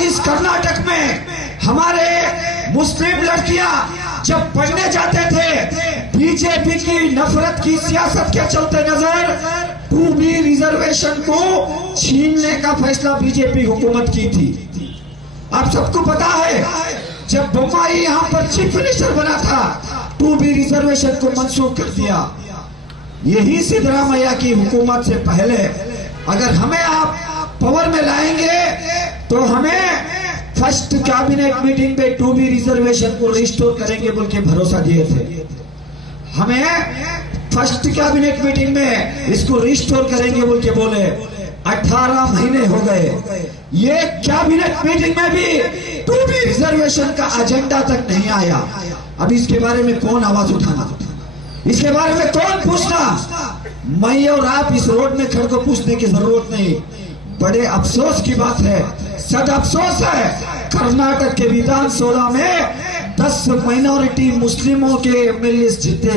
आज इस कर्नाटक में हमारे मुस्लिम लड़कियां जब पढ़ने जाते थे, बीजेपी की नफरत की सियासत के चलते नजर 2B रिजर्वेशन को छीनने का फैसला बीजेपी हुकूमत की थी। आप सबको पता है, जब बोम्माई यहाँ पर चीफ मिनिस्टर बना था, 2B रिजर्वेशन को मंसूख कर दिया। यही सिद्धरामैया की हुकूमत से पहले अगर हमें आप पावर में लाएंगे तो हमें फर्स्ट कैबिनेट मीटिंग पे 2B रिजर्वेशन को रिस्टोर करेंगे बोल के भरोसा दिए थे। हमें फर्स्ट कैबिनेट मीटिंग में इसको रिस्टोर करेंगे बोल के बोले। 18 महीने हो गए, ये कैबिनेट मीटिंग में भी 2B रिजर्वेशन का एजेंडा तक नहीं आया। अब इसके बारे में कौन आवाज उठाना, इसके बारे में कौन पूछना? मैं और आप इस रोड में खड़े को पूछने की जरूरत नहीं। बड़े अफसोस की बात है, सद अफसोस है, कर्नाटक के विधानसभा में 10 माइनॉरिटी मुस्लिमों के एमएलए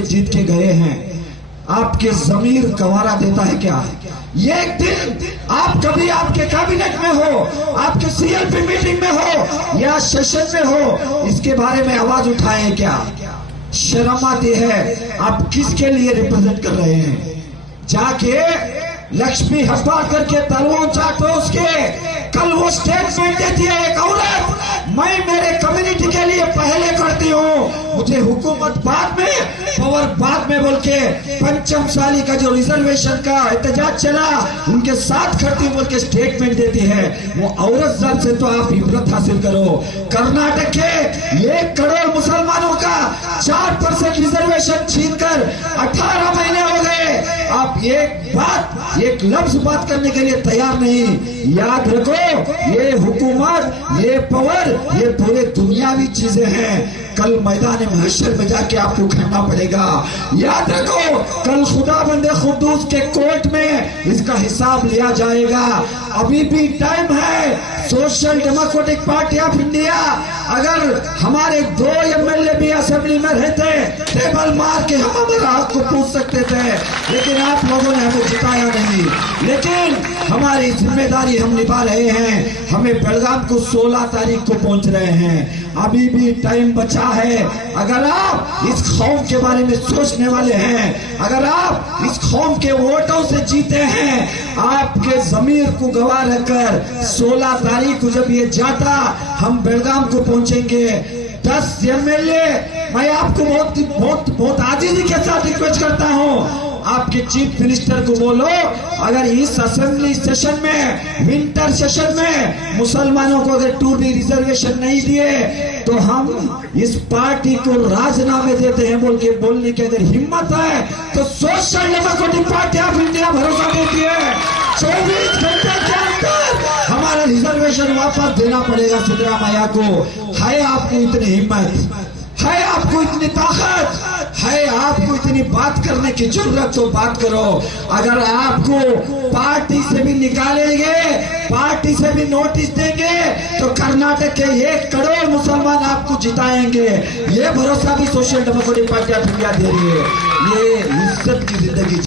जीत के गए हैं। आपके जमीर गवारा देता है क्या? ये एक दिन आप कभी आपके कैबिनेट में हो, आपके सीएलपी मीटिंग में हो या सेशन में हो, इसके बारे में आवाज उठाए क्या? शर्म आती है। आप किसके लिए रिप्रेजेंट कर रहे हैं? जाके लक्ष्मी हब्बाकर के तलवार चाटो उसके। कल वो स्टेटमेंट देती है एक औरत, मैं मेरे कम्युनिटी के लिए पहले करती हूँ, मुझे हुकूमत बाद में, पावर बाद में बोल के पंचमसाली का जो रिजर्वेशन का एहतजाज चला उनके साथ करती बोल के स्टेटमेंट देती है। वो औरत जात से तो आप इबरत हासिल करो। कर्नाटक के 1 करोड़ मुसलमानों का 4% रिजर्वेशन छीनकर 18 महीने हो गए, आप एक लफ्ज बात करने के लिए तैयार नहीं। याद रखो, ये हुकूमत, ये पावर, ये पूरे दुनियावी चीजें हैं। कल मैदान महशर में जाके आपको खड़ना पड़ेगा। याद रखो, कल खुदा बंदे खुद्दूस के कोर्ट में इसका हिसाब लिया जाएगा। अभी भी टाइम है। Social democratic party of India, अगर हमारे 2 एमएलए भी असेंबली में रहते, टेबल मार के हम हमारा हक को पूछ सकते थे, लेकिन आप लोगों ने हमें जिताया नहीं। लेकिन हमारी जिम्मेदारी हम निभा रहे हैं। हमें बेलगाम को 16 तारीख को पहुंच रहे हैं। अभी भी टाइम बचा है। अगर आप इस कौम के बारे में सोचने वाले हैं, अगर आप इस कौम के वोटों से जीते हैं, आपके जमीर को गवा रखकर 16 तारीख को जब ये जाता, हम बेलगाम को पहुंचेंगे। 10 एमएलए, मैं आपको बहुत आजीजी के साथ रिक्वेस्ट करता हूं, आपके चीफ मिनिस्टर को बोलो, अगर इस असेंबली सेशन में, विंटर सेशन में मुसलमानों को अगर 2B रिजर्वेशन नहीं दिए तो हम इस पार्टी को राजीनामे देते हैं बोल के बोलने की अगर हिम्मत है तो social democratic party of India भरोसा देती है 24 घंटे के अंदर हमारा रिजर्वेशन वापस देना पड़ेगा सिद्धरामैया को। है आपको इतनी हिम्मत, है आपको इतनी ताकत, है आपको इतनी बात करने की जरूरत तो बात करो। अगर आपको पार्टी से भी निकालेंगे, पार्टी से भी नोटिस देंगे तो कर्नाटक के 1 करोड़ मुसलमान आपको जिताएंगे। ये भरोसा भी social democratic party of India दे रही है। ये इज्जत की जिंदगी।